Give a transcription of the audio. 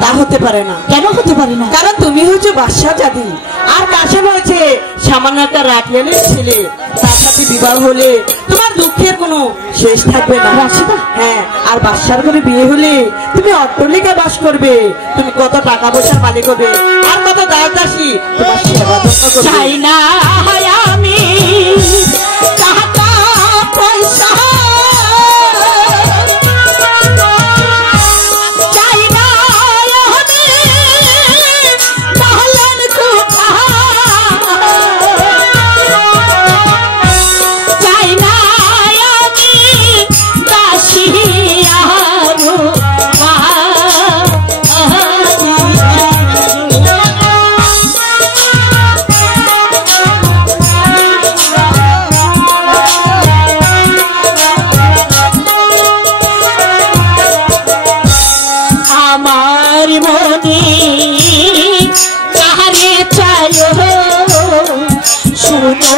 তা হতে পারে না। কেন হতে পারে না? কারণ তুমি হচ্ছে বাদশাহ জাদি, আর কাশেম হয়েছে সামান্য একটা রাটিয়ালের ছেলে। তার সাথে বিবাহ হলে তোমার দুঃখের কোনো শেষ থাকবে না। রাশিদা, হ্যাঁ, আর বাদশার ঘরে বিয়ে হলে তুমি অট্টালিকায় বাস করবে, তুমি কত টাকা পয়সার মালিক হবে, আর কত দাস-দাসী তোমার সেবা যত্ন করবে। চাই না আমি টাকা পয়সা, চাই না আমি লালন কুঠা, চাই না আমি দাসী আরো আমার মনে কারে চায় শুনো